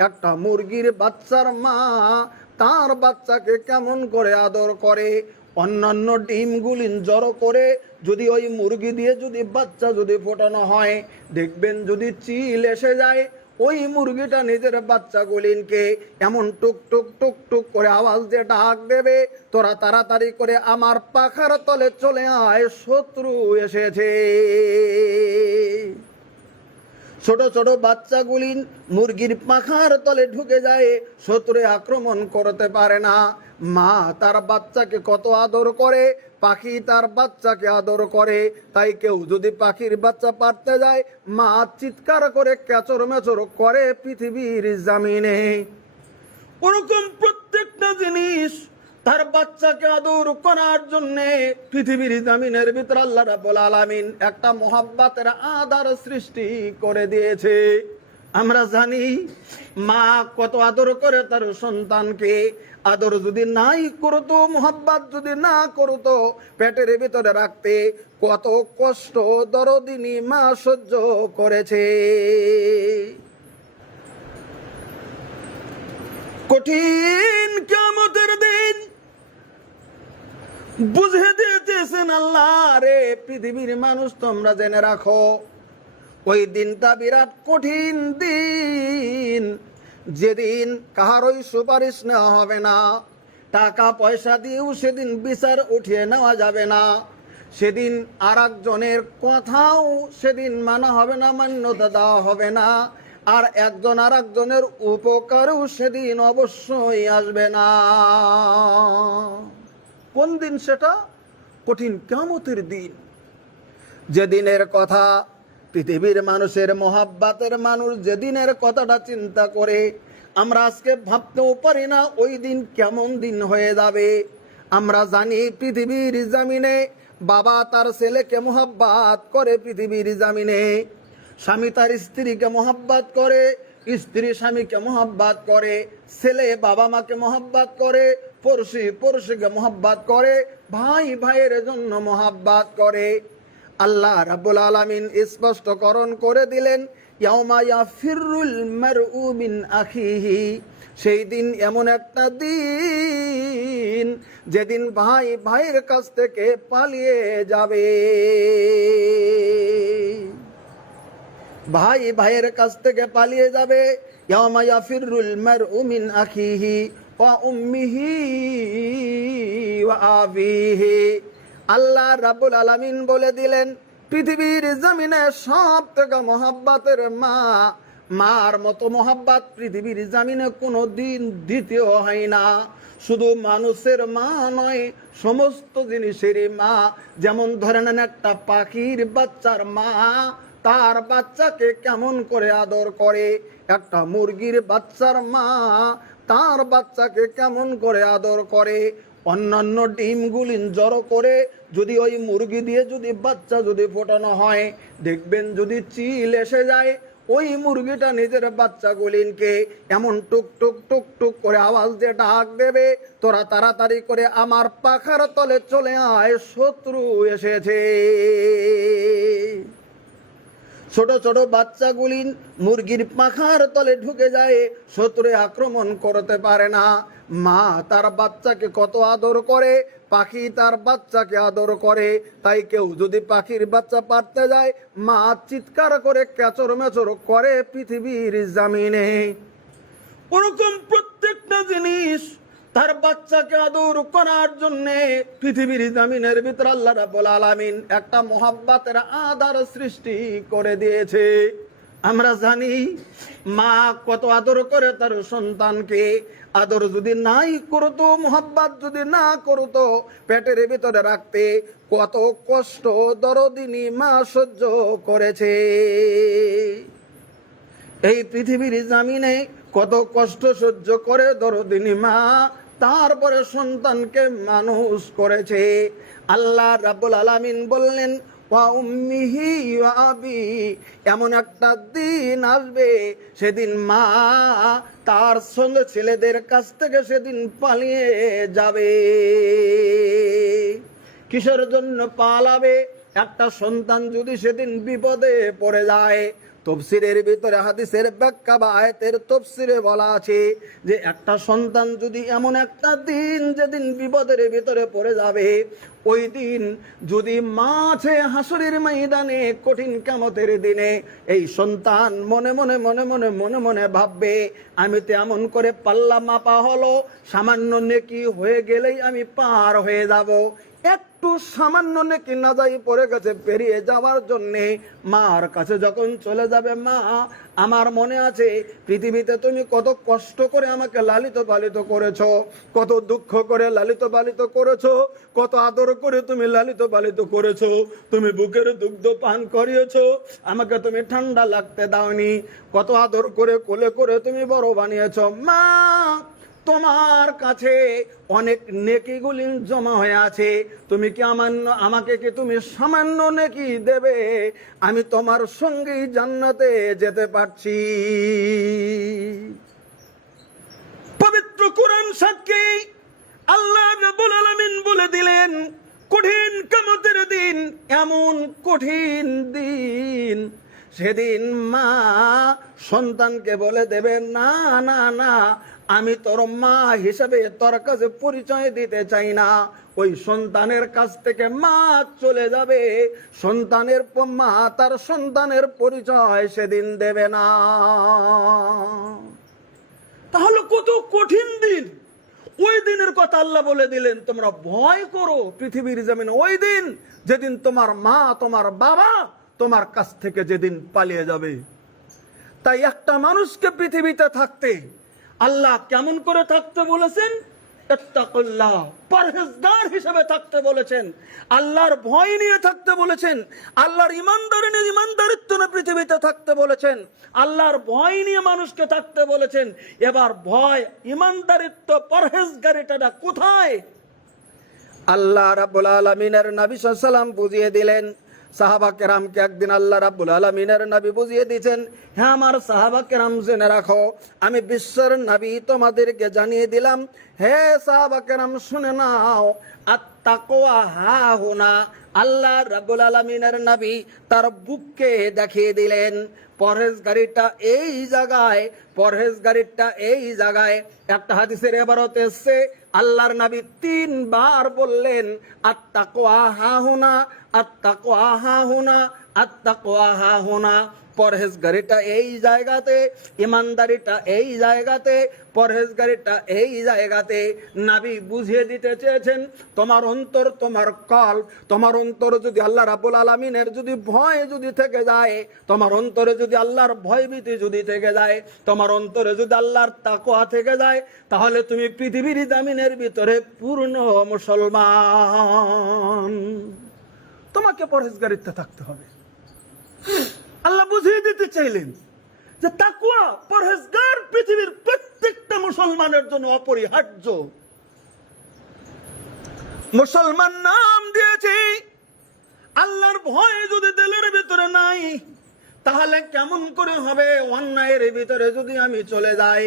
একটা মুরগির বাচ্চার মা তার বাচ্চাকে কেমন করে আদর করে, অন্যান্য ডিমগুলি জড়ো করে যদি ওই মুরগি দিয়ে যদি বাচ্চা যদি ফোটানো হয়, দেখবেন যদি চিল এসে যায়, ওই মুরগিটা নিজের বাচ্চাগুলিনকে এমন টুক টুক টুক টুক করে আওয়াজ দিয়ে ডাক দেবে, তোরা তাড়াতাড়ি করে আমার পাখার তলে চলে আয়, শত্রু এসেছে। ছোট ছোট বাচ্চাগুলি মুরগির পাখার তলে ঢুকে যায়, শত্রু আক্রমণ করতে পারে না। মা তার বাচ্চাকে কত আদর করে, পাখি তার বাচ্চাকে আদর করে। তাই কেউ যদি পাখির বাচ্চা পারতে যায়, মা চিৎকার করে কেচর মেচর করে পৃথিবীর জামিনে। ওরকম প্রত্যেকটা জিনিস তার বাচ্চাকে আদর করার জন্য পৃথিবীর জামিনের ভিতর আল্লাহ রাব্বুল আলামিন একটা মোহাব্বতের আধার সৃষ্টি করে দিয়েছে। আমরা জানি মা কত আদর করে তার সন্তানকে। আদর যদি নাই করতো, মোহাব্বত যদি না করতো, পেটের ভিতরে রাখতে কত কষ্ট দরদিনী মা সহ্য করেছে। কঠিন কিয়ামতের দিন বুঝে দিতেছেন আল্লাহ রে, পৃথিবীর মানুষ তোমরা জেনে রাখো, ওই দিনটা বিরাট কঠিন দিন, যেদিন কাহারই সুপারিশ নেওয়া হবে না, টাকা পয়সা দিয়েও সেদিন বিচার উঠিয়ে নেওয়া যাবে না, সেদিন আর একজনের কথাও সেদিন মানা হবে না, মান্যতা দেওয়া হবে না, আর একজন আর একজনের উপকারও সেদিন অবশ্যই আসবে না। কোন দিন সেটা? কঠিন কিয়ামতের দিন। যেদিনের কথা পৃথিবীর মানুষের মোহাব্বতের মানুষ যেদিনের কথাটা চিন্তা করে আমরা আজকে ভাবতেও পারি না ওই দিন কেমন দিন হয়ে যাবে। আমরা জানি পৃথিবীর জামিনে বাবা তার ছেলেকে মোহাব্বত করে, পৃথিবীর জামিনে স্বামী তার স্ত্রীকে মোহাব্বত করে, স্ত্রী স্বামীকে মোহাব্বত করে, ছেলে বাবা মাকে মোহাব্বত করে, পড়শি পড়শিকে মোহাব্বত করে, ভাই ভাইয়ের জন্য মোহাব্বত করে। আল্লাহ রাব্বুল আলামিন স্পষ্টকরণ করে দিলেন, ইয়াউমা ইয়াফিরুল মারউ মিন আখিহি, সেই দিন এমন একটা দিন যেদিন ভাই ভাইয়ের কাছ থেকে পালিয়ে যাবে। ভাই ভাইয়ের কাছ থেকে পালিয়ে যাবে। ইয়াউমা ইয়াফিরুল মারউ মিন আখিহি ওয়া উম্মিহি ওয়া আবিহি। আল্লাহ রাব্বুল আলামিন বলে দিলেন, পৃথিবীর জমিনে সব থেকে মোহাব্বতের মা, মার মতো মোহাব্বত পৃথিবীর জমিনে কোনো দিন দ্বিতীয় হয় না। শুধু মানুষের মা নয়, সমস্ত জিনিসেরই মা। যেমন ধরে নেন একটা পাখির বাচ্চার মা তার বাচ্চাকে কেমন করে আদর করে, একটা মুরগির বাচ্চার মা তার বাচ্চাকে কেমন করে আদর করে, অন্যান্য ডিমগুলি জড়ো করে যদি ওই মুরগি দিয়ে যদি বাচ্চা যদি ফোটানো হয়, দেখবেন যদি চিল এসে যায়, ওই মুরগিটা নিজের বাচ্চাগুলিনকে এমন টুক টুক টুক টুক করে আওয়াজ দিয়ে ডাক দেবে, তোরা তাড়াতাড়ি করে আমার পাখার তলে চলে আয়, শত্রু এসেছে। ছোট ছোট বাচ্চাগুলি মুরগির পাখার তলে ঢুকে যায়, শত্রু আক্রমণ করতে পারে না। মা তার বাচ্চাকে কত আদর করে, পাখি তার বাচ্চাকে আদর করে। তাই কেউ যদি পাখির বাচ্চা পারতে যায়, মা চিৎকার করে কেচর মেচর করে পৃথিবীর জামিনে। ওরকম প্রত্যেকটা জিনিস তার বাচ্চাকে আদর করার জন্য পৃথিবীর জামিনের ভিতর আল্লাহ রাব্বুল আলামিন একটা মোহাব্বতের আধার সৃষ্টি করে দিয়েছে। আমরা জানি মা কত আদর করে তার সন্তানকে। আদর যদি নাই করতো, মোহাব্বত যদি না করতো, পেটের ভিতরে রাখতে কত কষ্ট দরদিনী মা সহ্য করেছে। এই পৃথিবীর জামিনে কত কষ্ট সহ্য করে দরদিনী মা তারপরে সন্তানকে মানুষ করেছে। আল্লাহ রাব্বুল আলামিন বললেন, ওয়া উম্মিহি ওয়া আবি, এমন একটা দিন আসবে সেদিন মা তার সঙ্গে ছেলেদের কাছ থেকে সেদিন পালিয়ে যাবে। কিসের জন্য পালাবে? একটা সন্তান যদি সেদিন বিপদে পড়ে যায়, তফসিরের ভিতরে হাদিসের ব্যাখ্যা বা আয়াতের তফসিরে বলা আছে যে একটা সন্তান যদি এমন একটা দিন যেদিন বিপদের ভিতরে পড়ে যাবে, ওই দিন যদি মা আছে হাসরের ময়দানে কঠিন কিয়ামতের দিনে, এই সন্তান মনে মনে মনে মনে মনে মনে ভাববে আমি তো এমন করে পাল্লা মাপা হলো, সামান্য নেকি হয়ে গেলেই আমি পার হয়ে যাব। একটু সামান্য নেকি নাজাই পড়ে গেছে, পেরিয়ে যাওয়ার জন্যে মার কাছে যখন চলে যাবে, মা আমার মনে আছে পৃথিবীতে তুমি কত কষ্ট করে আমাকে লালিত পালিত করেছো, কত দুঃখ করে লালিত পালিত করেছো, কত আদর করে তুমি লালিত পালিত করেছো, তুমি বুকের দুগ্ধ পান করিয়েছো, আমাকে তুমি ঠান্ডা লাগতে দাওনি, কত আদর করে কোলে করে তুমি বড় বানিয়েছো। মা তোমার কাছে অনেক নেকিগুলি জমা হয়ে আছে, তুমি কি আমাকে কি তুমি সামান্য নেকি দেবে? আমি তোমার সঙ্গেই জান্নাতে যেতে পারছি। পবিত্র কোরআন সাক্ষী, আল্লাহ রাব্বুল আলামিন বলে দিলেন কঠিন কিয়ামতের দিন এমন কঠিন দিন, সেদিন মা সন্তানকে বলে দেবে না না না, আমি তোর মা হিসেবে তোর কাছে পরিচয় দিতে চাই না। ওই সন্তানের কাছ থেকে মা চলে যাবে, সন্তানের মা তার সন্তানের পরিচয় সেদিন দেবে না। তাহলে কত কঠিন দিন, ওই দিনের কথা আল্লাহ বলে দিলেন তোমরা ভয় করো পৃথিবীর জমিনে ওই দিন যেদিন তোমার মা তোমার বাবা তোমার কাছ থেকে যেদিন পালিয়ে যাবে। তাই একটা মানুষকে পৃথিবীতে থাকতে আল্লাহ কেমন করে থাকতে বলেছেন? ইত্তাকুল্লাহ, পরহেজগার হিসেবে থাকতে বলেছেন, আল্লাহর ভয় নিয়ে থাকতে বলেছেন, আল্লাহর ইমানদারিত্ব নিয়ে পৃথিবীতে থাকতে বলেছেন, আল্লাহর ভয় নিয়ে মানুষকে থাকতে বলেছেন। এবার ভয়, ইমানদারিত্ব, পরহেজগারিটা কোথায়? আল্লাহ রাব্বুল আলামিনের নবী সাল্লাল্লাহু আলাইহি ওয়াসাল্লাম বুঝিয়ে দিলেন। সাহাবা কেরামকে একদিন আল্লাহ রাব্বুল আলামিনের নবী বুঝিয়ে দিয়েছেন, হ্যাঁ আমার সাহাবা কেরাম জেনে রাখো, আমি বিশ্বের নবী তোমাদেরকে জানিয়ে দিলাম, হে সাহাবা কেরাম শুনে নাও, আত-তাকওয়া হাহুনা। আল্লাহ রাব্বুল আলামিনের নবী তার বুককে দেখিয়ে দিলেন পরহেজগারিটা এই জায়গায়, পরহেজগারিটা এই জায়গায়। একটা হাদিসের ইবারত এসেছে, আল্লাহর নবী 3 বার বললেন আত-তাকওয়া হাহুনা, আত-তাকওয়া হাহুনা, আত-তাকওয়া হাহুনা। পরহেজগারিটা এই জায়গাতে, ইমানদারিটা এই জায়গাতে, পরহেজগারিটা এই জায়গাতে। নবী বুঝিয়ে দিতে চেয়েছেন তোমার অন্তর, তোমার কল, তোমার অন্তর যদি আল্লাহ রাব্বুল আলামিনের যদি ভয় যদি থেকে যায়, তোমার অন্তরে যদি আল্লাহর ভয়ভীতি যদি থেকে যায়, তোমার অন্তরে যদি আল্লাহর তাকওয়া থেকে যায়, তাহলে তুমি পৃথিবীর জমিনের ভিতরে পূর্ণ মুসলমান। তোমাকে পরহেজগারিতে থাকতে হবে। আল্লাহ বুঝিয়ে দিতে চাইলেন যে তাকওয়া, পরহেজগার পৃথিবীর প্রত্যেকটা মুসলমানের জন্য অপরিহার্য। মুসলমান নাম দিয়েছি, আল্লাহর ভয় যদি দিলের ভিতরে নাই, তাহলে কেমন করে হবে? অন্যায়ের ভিতরে যদি আমি চলে যাই,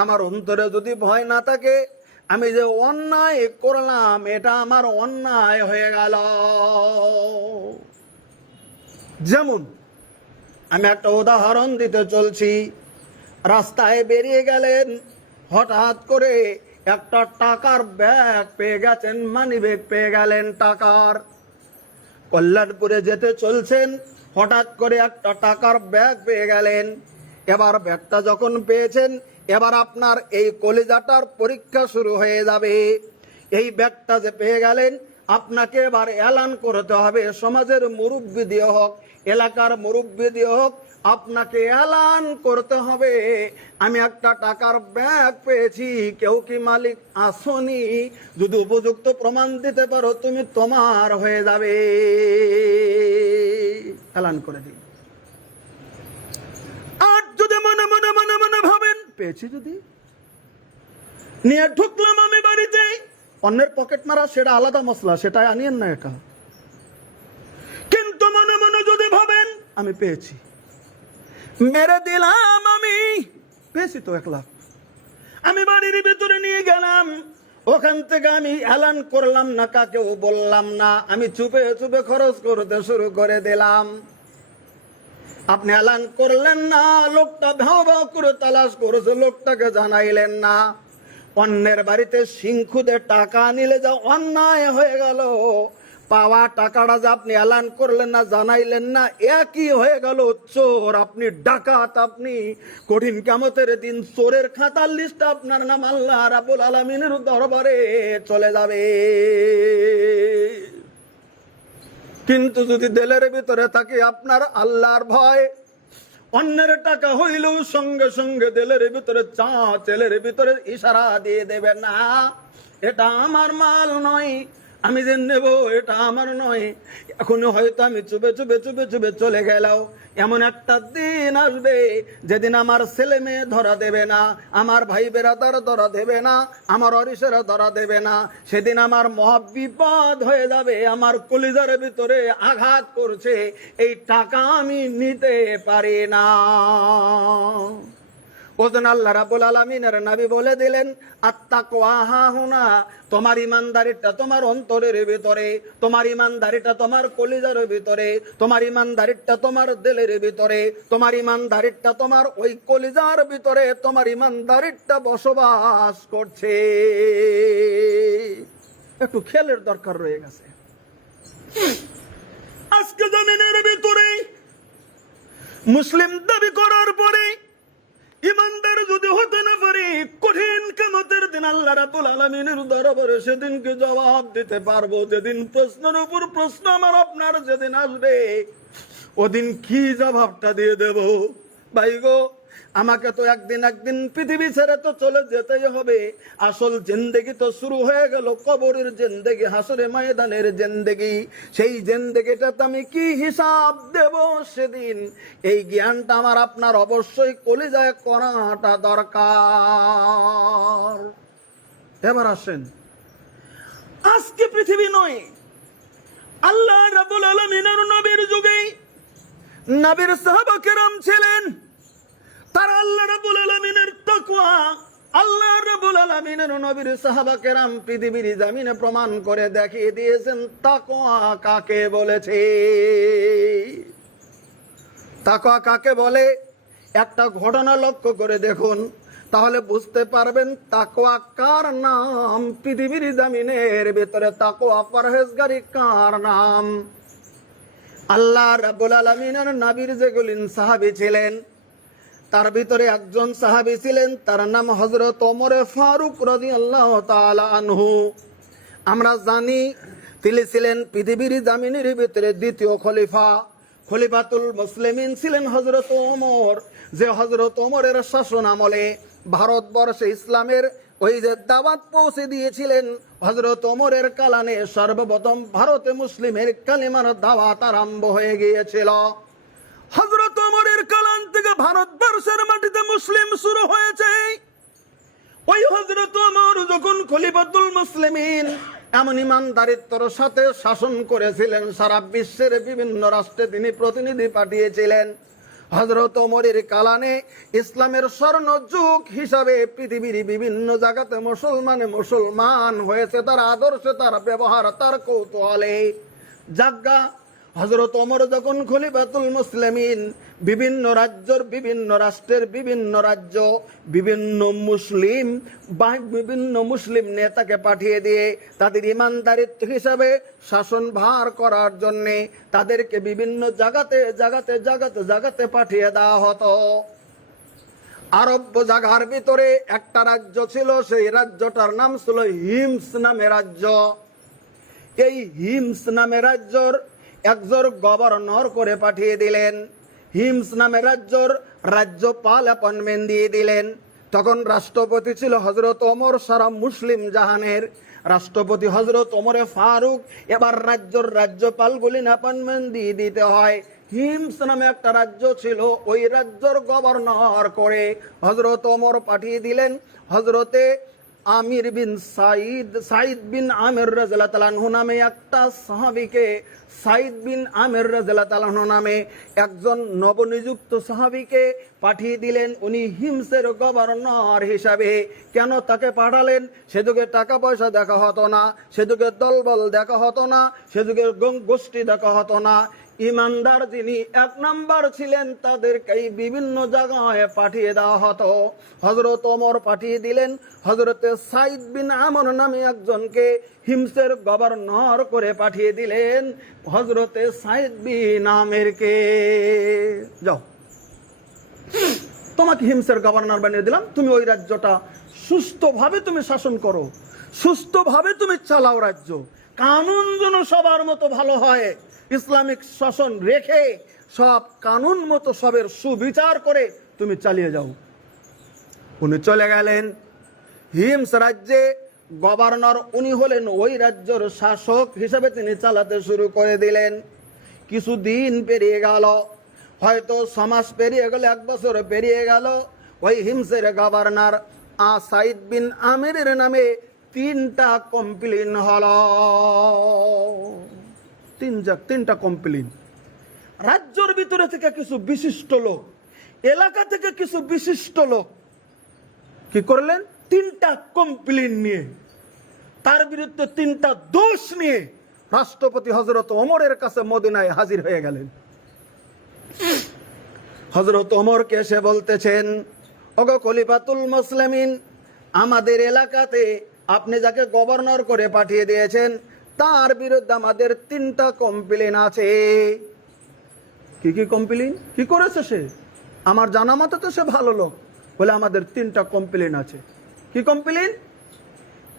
আমার অন্তরে যদি ভয় না থাকে, আমি যে অন্যায় করলাম এটা আমার অন্যায় হয়ে গেল। যেমন আমি একটা উদাহরণ দিতে চলছি, রাস্তায় বেরিয়ে গেলেন, হঠাৎ করে একটা টাকার ব্যাগ পেয়ে গেছেন, মানি ব্যাগ পেয়ে গেলেন টাকার। কল্যাণপুরে যেতে চলছেন, হঠাৎ করে একটা টাকার ব্যাগ পেয়ে গেলেন। এবার ব্যাগটা যখন পেয়েছেন, এবার আপনার এই কলিজাটার পরীক্ষা শুরু হয়ে যাবে। এই ব্যাগটা যে পেয়ে গেলেন, আপনাকে এবার এলান করতে হবে, সমাজের মুরব্বি দিয়ে হোক, এলাকার মুরব্বি দিয়ে হোক, আপনাকে এলান করতে হবে আমি একটা টাকার ব্যাগ পেয়েছি, কেউ কি মালিক আসনি? যদি উপযুক্ত প্রমাণ দিতে পারো তুমি তোমার হয়ে যাবে। এলান করে দিন। আর যদি মনে মনে মনে মনে ভাবেন পেয়েছি, যদি নিয়ে ঢুকলাম আমি বাড়িতে, অন্যের পকেট মারা সেটা আলাদা মশলা, সেটা আনিয়েন না এটা। কিন্তু মনে মনে যদি ভাবেন আমি পেয়েছি, মেরে দিলাম, আমি পেয়েছি তো 1 লাখ, আমি বাড়ির ভিতরে নিয়ে গেলাম, ওখান থেকে আমি এলান করলাম না, কাকেও বললাম না, আমি চুপে চুপে খরচ করতে শুরু করে দিলাম। আপনি এলান করলেন না, লোকটা ভাও ভাও করে তালাশ করেছে, লোকটাকে জানাইলেন না। অন্যের বাড়িতে সিংখুদে টাকা নিলে যা অন্যায় হয়ে গেল, পাওয়া টাকাটা যে আপনি এলান করলেন না, জানাইলেন না, একই হয়ে গেল চোর, আপনি ডাকাত, আপনি কঠিন কিয়ামতের দিন চোরের খাতার লিস্ট আপনার নাম আল্লাহ রাব্বুল আলামিনের দরবারে চলে যাবে। কিন্তু যদি দিলের ভিতরে থাকে আপনার আল্লাহর ভয়, অন্যের টাকা হইলেও সঙ্গে সঙ্গে দিলের ভিতরে চেলের ভিতরে ইশারা দিয়ে দেবে, না এটা আমার মাল নয়, আমি যে নেব এটা আমার নয়। এখন হয়তো আমি চুপে চুপে চুপে চুপে চলে গেলাম, এমন একটা দিন আসবে যেদিন আমার ছেলে মেয়ে ধরা দেবে না, আমার ভাই বেরাদার ধরা দেবে না, আমার অরিসেরা ধরা দেবে না। সেদিন আমার মহাবিপদ হয়ে যাবে, আমার কলিজার ভিতরে আঘাত করছে, এই টাকা আমি নিতে পারি না। ওজন আল্লাহ রাব্বুল আলামিনের নবী বলে দিলেন, আত্তাকওয়া হাহুনা, তোমার ইমানদারিটা তোমার অন্তরের ভিতরে, তোমার ইমানদারিটা তোমার কলিজার ভিতরে, তোমার ইমানদারিটা তোমার দিলের ভিতরে, তোমার ইমানদারিটা তোমার ওই কলিজার ভিতরে, তোমার ইমানদারিটা বসবাস করছে। একটু খেয়ালের দরকার রয়ে গেছে। আজকে জমিনের ভিতরে মুসলিম দাবি করার পরে ইমানদার যদি হতে না পারে, কঠিন কিয়ামতের দিন আল্লাহ রাব্বুল আলামিনের দরবারে সেদিনকে জবাব দিতে পারবো। যেদিন প্রশ্নের উপর প্রশ্ন আমার আপনার যেদিন আসবে, ওদিন কি জবাবটা দিয়ে দেব? ভাই গো, আমাকে তো একদিন পৃথিবী ছেড়ে তো চলে যেতেই হবে। আসল জিন্দেগি তো শুরু হয়ে গেল কবরের জিন্দেগি, হাসরে ময়দানের জিন্দেগি। সেই জিন্দেগিটাতে আমি কি হিসাব দেব সেদিন, এই জ্ঞানটা আমার আপনার অবশ্যই কলিজায় করাটা দরকার। এবার আসেন, আজকে পৃথিবী নয়, আল্লাহ রাব্বুল আলামিনের নবীর যুগে নবীর সাহাবা কেরাম ছিলেন, তারা আল্লাহ রাব্বুল আলামিনের তাকওয়া, আল্লাহ রাব্বুল আলামিনের নবীর সাহাবা কেরাম পৃথিবীর জমিনে প্রমাণ করে দেখিয়ে দিয়েছেন তাকওয়া কাকে বলেছে। তাকওয়া কাকে বলে একটা ঘটনা লক্ষ্য করে দেখুন, তাহলে বুঝতে পারবেন তাকওয়া কার নাম, পৃথিবীর জমিনের ভিতরে তাকওয়া পরহেজগারি কার নাম। আল্লাহ রাব্বুল আলামিনের নবীর যেগুলি সাহাবী ছিলেন, তার ভিতরে একজন সাহাবী ছিলেন, তার নাম হযরত ওমর ফারুক রাদিয়াল্লাহু তাআলা আনহু। আমরা জানি তিনি ছিলেন পৃথিবীর জমিনের ভিতরে দ্বিতীয় খলিফা, খলিফাতুল মুসলিমিন ছিলেন হযরত ওমর, যে হযরত ওমরের শাসন আমলে ভারতবর্ষে ইসলামের ওই যে দাওয়াত পৌঁছে দিয়েছিলেন। হযরত ওমরের কালানে সর্বপ্রথম ভারতে মুসলিমের কালিমার দাওয়াত আরম্ভ হয়ে গিয়েছিল। হযরত ওমরের কালান থেকে ভারতবর্ষের মাটিতে মুসলিম শুরু হয়েছে। ওই হযরত ওমর যখন খলিফাতুল মুসলিমিন এমন ইমানদারিত্বর সাথে শাসন করেছিলেন, সারা বিশ্বের বিভিন্ন রাষ্ট্রে তিনি প্রতিনিধি পাঠিয়েছিলেন। হযরত ওমরের কালানে ইসলামের স্বর্ণ যুগ হিসাবে পৃথিবীর বিভিন্ন জায়গাতে মুসলমান হয়েছে, তার আদর্শে, তার ব্যবহার, তার কৌতূহলে। জাগা হযরত ওমর যখন খলিফাতুল মুসলিমিন বিভিন্ন রাজ্যের, বিভিন্ন রাষ্ট্রের বিভিন্ন রাজ্য, বিভিন্ন মুসলিম নেতাকে পাঠিয়ে দিয়ে তাদের ইমানদারিত্ব হিসাবে শাসন ভার করার জন্যে তাদেরকে বিভিন্ন জায়গাতে পাঠিয়ে দেওয়া হতো। আরব জায়গার ভিতরে একটা রাজ্য ছিল, সেই রাজ্যটার নাম ছিল হিমস নামে রাজ্য। এই হিমস নামে রাজ্যর একজন গভর্নর করে পাঠিয়ে দিলেন। হিমস নামে রাজ্যপাল অ্যাপয়েন্টমেন্ট দিয়ে দিলেন। তখন রাষ্ট্রপতি ছিল হযরত ওমর, সারা মুসলিম জাহানের রাষ্ট্রপতি হযরত ওমরে ফারুক। এবার রাজ্যপালগুলি অ্যাপয়েন্টমেন্ট দিয়ে দিতে হয়। হিমস নামে একটা রাজ্য ছিল, ওই রাজ্যর গভর্নর করে হযরত ওমর পাঠিয়ে দিলেন হযরতে আমির বিন সাইদ বিন আমির রাদিয়াল্লাহু তাআলা আনহু নামে একটা সাহাবীকে, সাইদ বিন আমির রাদিয়াল্লাহু তাআলা আনহু নামে একজন নবনিযুক্ত সাহাবীকে পাঠিয়ে দিলেন। উনি হিমসের গভর্নর হিসাবে। কেন তাকে পাঠালেন? সেযুগে টাকা পয়সা দেখা হতো না, সেযুগে দলবল দেখা হতো না, সেযুগে গোষ্ঠী দেখা হতো না। ইমানদার যিনি 1 নাম্বার ছিলেন তাদেরকেই বিভিন্ন জায়গায় পাঠিয়ে দেওয়া হতো। হযরত ওমর পাঠিয়ে দিলেন হযরতে সাইদ বিন আমর নামে একজনকে হিমসের গভর্নর করে পাঠিয়ে দিলেন হযরতে সাইদ বিন আমেরকে। যাও, তোমাকে হিমসের গভর্নর বানিয়ে দিলাম, তুমি ওই রাজ্যটা সুস্থভাবে তুমি শাসন করো, সুস্থভাবে তুমি চালাও রাজ্য, কানুন যেন সবার মতো ভালো হয়, ইসলামিক শাসন রেখে সব কানুন মতো সবের সুবিচার করে তুমি চালিয়ে যাও। উনি চলে গেলেন হিমস রাজ্যে। গভর্নর উনি হলেন, ওই রাজ্যের শাসক হিসেবে তিনি চালাতে শুরু করে দিলেন। কিছুদিন পেরিয়ে গেল, হয়তো 6 মাস পেরিয়ে গেল, 1 বছর পেরিয়ে গেল। ওই হিমসের গভর্নর সাইদ বিন আমিরের নামে 3টা কমপ্লেন হলো। 3টা কমপ্লেন। রাজ্যের ভিতরে থেকে কিছু বিশিষ্ট লোক, এলাকা থেকে কিছু বিশিষ্ট লোক কি করলেন, 3টা কমপ্লেন নিয়ে, তার বিরুদ্ধে 3টা দোষ নিয়ে রাষ্ট্রপতি হযরত ওমরের কাছে মদিনায় হাজির হয়ে গেলেন। হযরত ওমরকে এসে বলতেছেন, ওগো খলিফাতুল মুসলিমিন, আমাদের এলাকাতে আপনি যাকে গভর্নর করে পাঠিয়ে দিয়েছেন তার বিরুদ্ধে আমাদের 3টা কমপ্লেন আছে। কি কি কমপ্লেন, কি করেছে সে? আমার জানা মতে তো সে ভালো লোক, বলে আমাদের 3টা কমপ্লেন আছে। কি কমপ্লেন?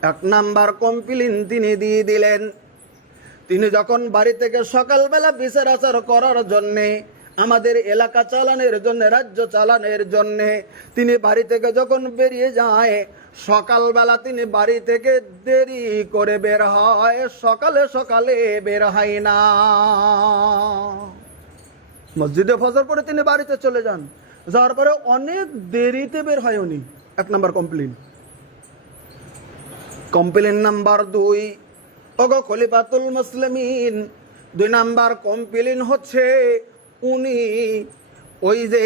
1 নাম্বার কমপ্লেন তিনি দিয়ে দিলেন, তিনি যখন বাড়ি থেকে সকালবেলা বিচার আচার করার জন্যে, আমাদের এলাকা চালানোর জন্য, রাজ্য চালানোর জন্য তিনি বাড়ি থেকে যখন বেরিয়ে যায়, সকালবেলা তিনি বাড়ি থেকে দেরি করে বের হয়, সকালে সকালে বের হয় না। মসজিদে ফজর পরে তিনি বাড়িতে চলে যান, যাওয়ার পরে অনেক দেরিতে বের হয় উনি। 1 নাম্বার কমপ্লেন। কমপ্লেন নাম্বার 2, ওগো খলিফাতুল মুসলিমিন, 2 নাম্বার কমপ্লেন হচ্ছে উনি ওই যে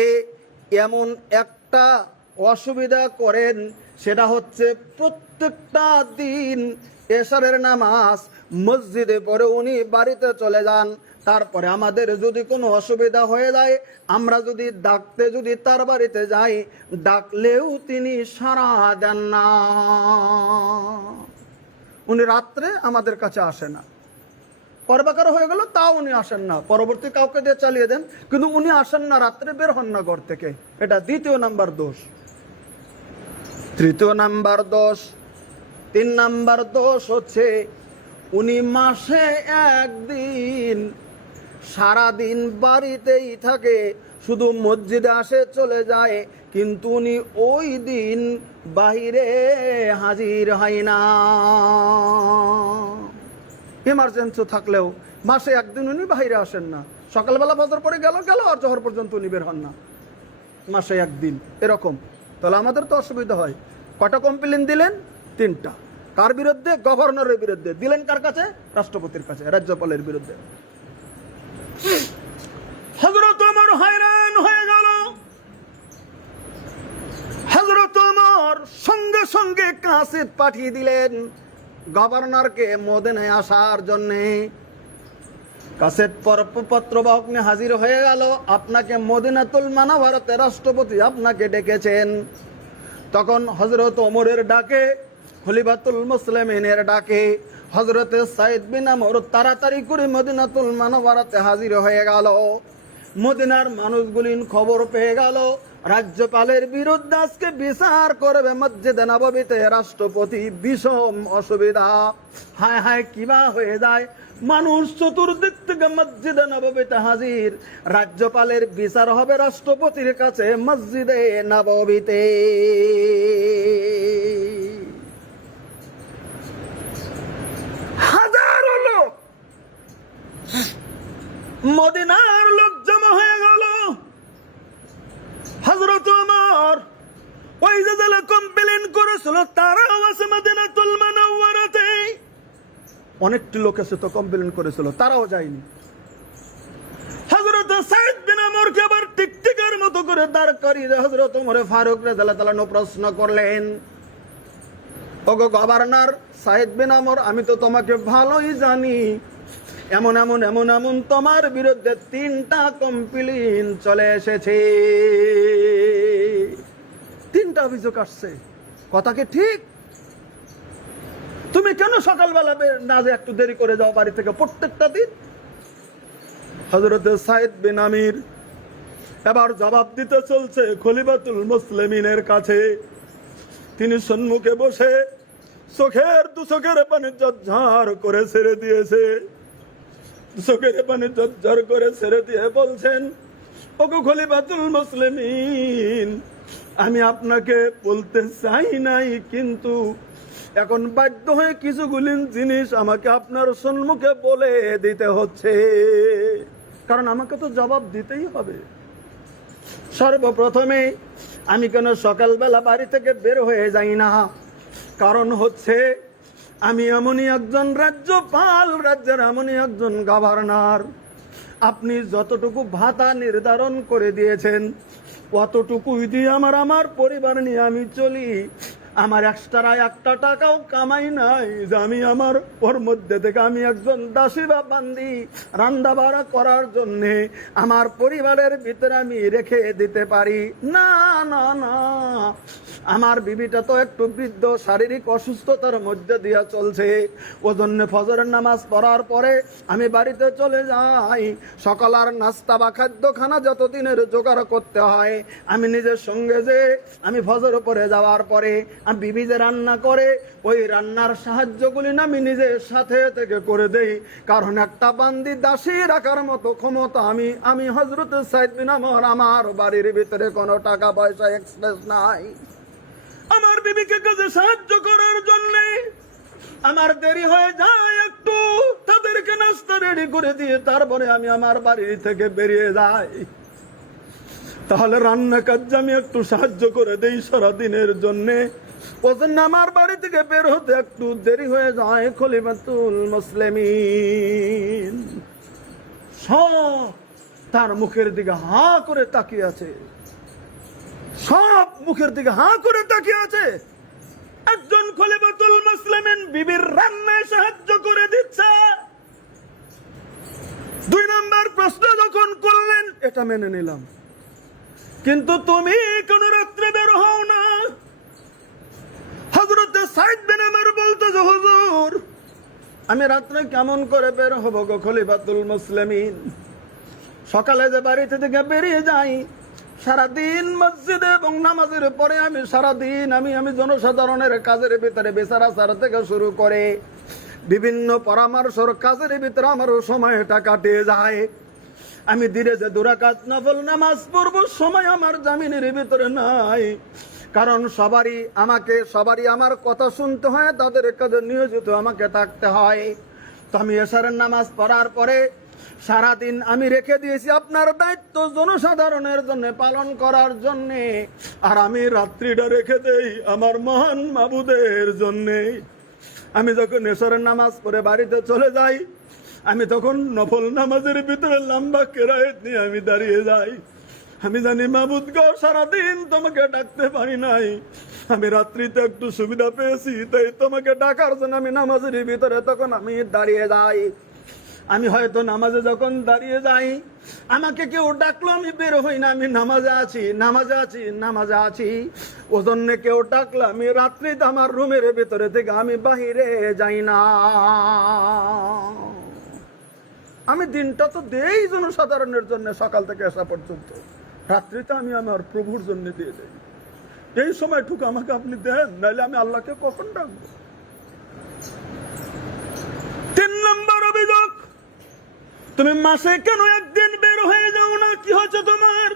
এমন একটা অসুবিধা করেন, সেটা হচ্ছে প্রত্যেকটা দিন এশারের নামাজ মসজিদে পড়ে উনি বাড়িতে চলে যান। তারপরে আমাদের যদি কোনো অসুবিধা হয়ে যায়, আমরা যদি ডাকতে যদি তার বাড়িতে যাই, ডাকলেও তিনি সাড়া দেন না। উনি রাত্রে আমাদের কাছে আসে না। পরবাকার হয়ে গেল তাও উনি আসেন না, পরবর্তী কাউকে দিয়ে চালিয়ে দেন, কিন্তু উনি আসেন না, রাত্রে বের হন না ঘর থেকে। এটা 2য় নাম্বার দোষ। 3য় নাম্বার দোষ, 3 নাম্বার দোষ হচ্ছে উনি মাসে 1 দিন সারাদিন বাড়িতেই থাকে, শুধু মসজিদে আসে চলে যায়, কিন্তু উনি ওই দিন বাহিরে হাজির হয় না। ইমার্জেন্সি থাকলেও মাসে 1 দিন উনি বাইরে আসেন না। সকালবেলা ফজর পরে গেল আর জোহর পর্যন্ত উনি বের হন না, মাসে 1 দিন এরকম। তাহলে আমাদের তো অসুবিধা হয়। কটা কমপ্লেন দিলেন? 3টা। কার বিরুদ্ধে? গভর্নরের বিরুদ্ধে। দিলেন কার কাছে? রাষ্ট্রপতির কাছে, রাজ্যপালের বিরুদ্ধে। হযরত ওমর হয়রান হয়ে গেল। হযরত ওমর সঙ্গে সঙ্গে কাসিদ পাঠিয়ে দিলেন গভর্নরকে মদিনায় আসার জন্যে। কাসেদ পত্রবাহক নিয়ে হাজির হয়ে গেল, আপনাকে মদিনাতুল মুনাওয়ারাতে রাষ্ট্রপতি আপনাকে ডেকেছেন। তখন হযরত ওমরের ডাকে, খলিফাতুল মুসলিমিনের ডাকে হযরতে সাইদ বিন আমর তাড়াতাড়ি করে মদিনাতুল মুনাওয়ারাতে হাজির হয়ে গেল। মদিনার মানুষগুলি খবর পেয়ে গেল রাজ্যপালের বিরুদ্ধে আজকে বিচার করবে মসজিদে নববীতে রাষ্ট্রপতি। বিষম অসুবিধা, হায় হায় কিবা হয়ে যায়। মানুষ চতুর্দিক থেকে মসজিদে নববীতে হাজির, রাজ্যপালের বিচার হবে রাষ্ট্রপতির কাছে মসজিদে নববীতে। হাজারো লোক, মদিনার লোক জমা হয়ে গেল। হযরত ওমর ওই যে যারা কমপ্লেন করেছিল তারাও আছে মদিনাতুল মুনাওয়ারাতে। অনেকটি লোক এসে তো কমপ্লেন করেছিল, তারাও যায়নি। হযরত সাইদ বিন আমরকে আবার টিকটিকের মতো করে দাঁড় করিয়ে হযরত ওমর ফারুক রাদিয়াল্লাহু তাআলা প্রশ্ন করলেন, ওগো গভর্নর সাইদ বিন আমর, আমি তো তোমাকে ভালোই জানি, এমন এমন এমন এমন তোমার বিরুদ্ধে 3টা কমপ্লেইন চলে এসেছে, 3টা অভিযোগ আসছে। কথা কি ঠিক? তুমি কেন সকালবেলা না যে একটু দেরি করে যাও বাড়ি থেকে প্রত্যেকটা দিন? হযরত সাইদ বিন আমির এবার জবাব দিতে চলছে খলিফাতুল মুসলিমিনের কাছে। তিনি সম্মুখে বসে চোখের 2 চোখের পানি ঝরঝর করে ছেড়ে দিয়েছে, চোখের পানি ঝরঝর করে ছেড়ে দিয়ে বলছেন, ওগো খলিফাতুল মুসলিমিন, আমি আপনাকে বলতে চাই নাই, কিন্তু এখন বাধ্য হয়ে কিছুগুলি জিনিস আমাকে আপনার সম্মুখে বলে দিতে হচ্ছে, কারণ আমাকে তো জবাব দিতেই হবে। সর্বপ্রথমে আমি কেন সকালবেলা বাড়ি থেকে বের হয়ে যাই না? কারণ হচ্ছে আমি এমনই একজন রাজ্যপাল, রাজ্যের এমনই একজন গভর্নর। আপনি যতটুকু ভাতা নির্ধারণ করে দিয়েছেন অতটুকুই দিয়ে আমার পরিবার নিয়ে আমি চলি। আমার এক্সট্রা 1টা টাকাও কামাই নাই যে আমি আমার ওর মধ্যে থেকে আমি একজন দাসী বা বান্দি রান্না বাড়া করার জন্যে আমার পরিবারের ভিতরে আমি রেখে দিতে পারি না। না না, আমার বিবিটা তো একটু বৃদ্ধ, শারীরিক অসুস্থতার মধ্যে দিয়ে চলছে। ও জন্য ফজরের নামাজ পড়ার পরে আমি বাড়িতে চলে যাই। সকালের নাস্তা বা খাদ্যখানা যতদিনের জোগাড় করতে হয় আমি নিজের সঙ্গে যে আমি ফজর পরে যাওয়ার পরে আমি বিবি যে রান্না করে ওই রান্নার সাহায্যগুলি না আমি নিজের সাথে থেকে করে দেই। কারণ একটা বান্দি দাসী রাখার মতো ক্ষমতা আমি হযরত সাইদ বিন আমর আমার বাড়ির ভিতরে কোনো টাকা পয়সা এক্সপ্রেস নাই। আমার বিবিকে কাজে সাহায্য করার জন্য আমার দেরি হয়ে যায় একটু, তাদেরকে নাস্তা রেডি করে দিয়ে তারপরে আমি আমার বাড়ি থেকে বেরিয়ে যাই। তাহলে রান্না কাজ আমি একটু সাহায্য করে দেই সারাদিনের জন্য। ওজন্য আমার বাড়ি থেকে বের হতে একটু দেরি হয়ে যায়। খলিফাতুল মুসলিমিন সব তার মুখের দিকে হা করে তাকিয়ে আছে, সব মুখের দিকে হা করে তাকিয়ে আছে। একজন খলিফাতুল মুসলিমিন বিবির রান্নায় সাহায্য করে দিচ্ছে। 2 নম্বর প্রশ্ন যখন করলেন এটা মেনে নিলাম, কিন্তু তুমি কোন রাত্রে বের হও না। হযরত সাইদ বিন আমর বলতো যে হুজুর আমি রাত্রে কেমন করে বের হব গো খলিফাতুল মুসলিমিন? সকালে যে বাড়িতে থেকে বেরিয়ে যাই, সারাদিন মসজিদে এবং নামাজের পরে আমি সারাদিন আমি জনসাধারণের কাজের ভিতরে বেচারাচার থেকে শুরু করে বিভিন্ন পরামর্শের কাজের ভিতরে আমারও সময়টা কাটিয়ে যায়। আমি ধীরে যে 2 রাকাত নফল নামাজ পড়ব সময় আমার জামিনের ভিতরে নাই, কারণ সবারই আমার কথা শুনতে হয়, তাদের কাজে নিয়োজিত আমাকে থাকতে হয়। তো আমি এশারের নামাজ পড়ার পরে সারাদিন আমি রেখে দিয়েছি আপনার দায়িত্ব জনসাধারণের জন্য পালন করার জন্য, আর আমি রাত্রিটা রেখে দেই আমার মহান মাবুদের জন্য। আমি যখন এশারের নামাজ পড়ে বাড়িতে চলে যাই, আমি তখন নফল নামাজের ভিতরে লম্বা কেরায়েত নিয়ে আমি দাঁড়িয়ে যাই। আমি জানি মাবুদ গো, সারাদিন তোমাকে ডাকতে পারি নাই, আমি রাত্রিতে একটু সুবিধা পেয়েছি, তাই তোমাকে ডাকার জন্য আমি নামাজের ভিতরে তখন আমি দাঁড়িয়ে যাই। আমি হয়তো নামাজে যখন দাঁড়িয়ে যাই, আমাকে কেউ ডাকলো, আমি বের হই না, আমি নামাজে আছি। ওজন্য কেউ ডাকলো, আমি রাত্রিতে আমার রুমের ভিতরে থেকে আমি বাহিরে যাই না। আমি দিনটা তো দেই জনসাধারণের জন্য সকাল থেকে আসা পর্যন্ত, রাত্রিতে আমি আমার প্রভুর জন্য দিয়ে দেই। এই সময়টুকু আমাকে আপনি দেন, নাহলে আমি আল্লাহকে কখন ডাকবো? 3 নম্বর অভিযোগ, তুমি মাসে কেন একদিন বের হয়ে যাও না? কি হচ্ছে তোমার?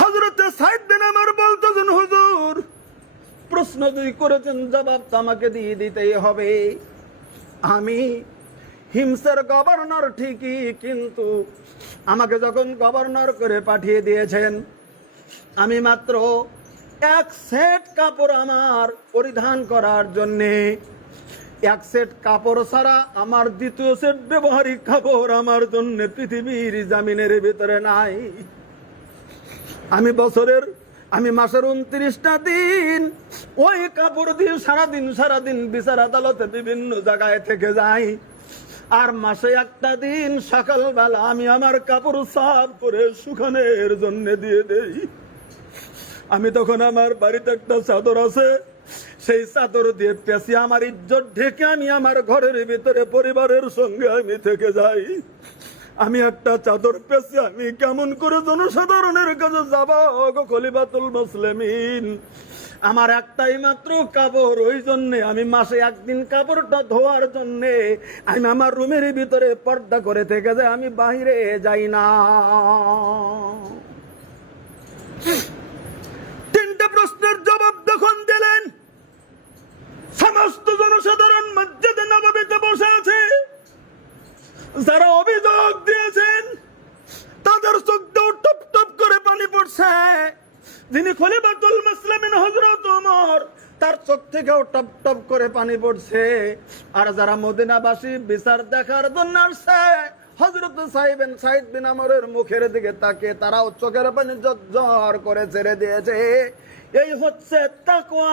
হযরত সাইদ বিন আমর বলতেছেন হুজুর প্রশ্ন যদি করেছেন জবাব তো আমাকে দিয়ে দিতেই হবে। আমি হিমসের গভর্নর ঠিকই, কিন্তু আমাকে যখন গভর্নর করে পাঠিয়ে দিয়েছেন, আমি মাত্র 1 সেট কাপড় আমার পরিধান করার জন্যে, 1 সেট কাপড় ছাড়া আমার 2য় সেট ব্যবহারিক কাপড় আমার জন্য পৃথিবীর জামিনের ভিতরে নাই। আমি মাসের 29টা দিন ওই কাপড় দিয়ে সারাদিন বিচার আদালতে বিভিন্ন জায়গায় থেকে যাই। আর মাসে একটা দিন সকালবেলা আমি আমার কাপড় সাফ করে শুকানোর জন্য দিয়ে দেই। আমি তখন আমার বাড়িতে একটা চাদর আছে, সেই চাদর দিয়ে পেঁচিয়ে আমার ইজ্জত ঢেকে আমি আমার ঘরের ভিতরে পরিবারের সঙ্গে আমি থেকে যাই। আমি একটা চাদর পেঁচে আমি কেমন করে জনসাধারণের কাছে যাবো গো খলিফাতুল মুসলিমিন? আমার একটাই মাত্র কাপড়, ওই জন্যে আমি মাসে একদিন কাপড়টা ধোয়ার জন্যে আমি আমার রুমের ভিতরে পর্দা করে থেকে যাই, আমি বাহিরে যাই না। তিনটা প্রশ্নের জবাব যখন দিলেন, সমস্ত জনসাধারণ মসজিদে নববীতে বসে আছে, যারা অভিযোগ দিয়েছেন তাদের চোখ দিয়ে টপ টপ করে পানি পড়ছে। যিনি খলিফাতুল মুসলিমিন হযরত ওমর, তার চোখ থেকেও টপ টপ করে পানি পড়ছে। আর যারা মদিনাবাসী বিচার দেখার জন্য আসছে, হযরত সাইদ বিন আমরের মুখের দিকে তাকিয়ে তারাও চোখের পানি ঝরঝর করে ছেড়ে দিয়েছে। এই হচ্ছে তাকওয়া,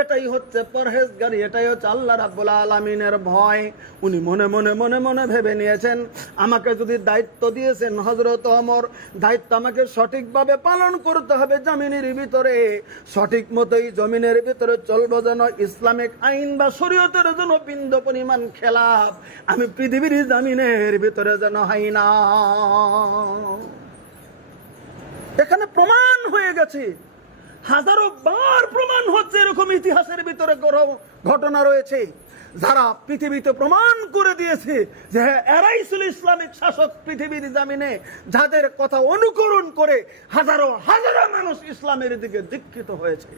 এটাই হচ্ছে পরহেজগারি, এটাই হচ্ছে আল্লাহ রাব্বুল আলামিনের ভয়। উনি মনে মনে মনে মনে ভেবে নিয়েছেন, আমাকে যদি দায়িত্ব দিয়েছেন হযরত ওমর, দায়িত্ব আমাকে সঠিকভাবে পালন করতে হবে। জমিনের ভিতরে সঠিক মতোই জমিনের ভিতরে চলবো, যেন ইসলামিক আইন বা শরীয়তের জন্য বিন্দু পরিমাণ খেলাফ আমি পৃথিবীর জমিনের ভিতরে যেন হয় না। এখানে প্রমাণ হয়ে গেছে, হাজারো বার প্রমাণ হচ্ছে, এরকম ইতিহাসের ভিতরে ঘটনা রয়েছে যারা পৃথিবীতে প্রমাণ করে দিয়েছে যে এরাই ছিল ইসলামিক শাসক পৃথিবীর জামিনে, যাদের কথা অনুকরণ করে হাজারো হাজারো মানুষ ইসলামের দিকে দীক্ষিত হয়েছে।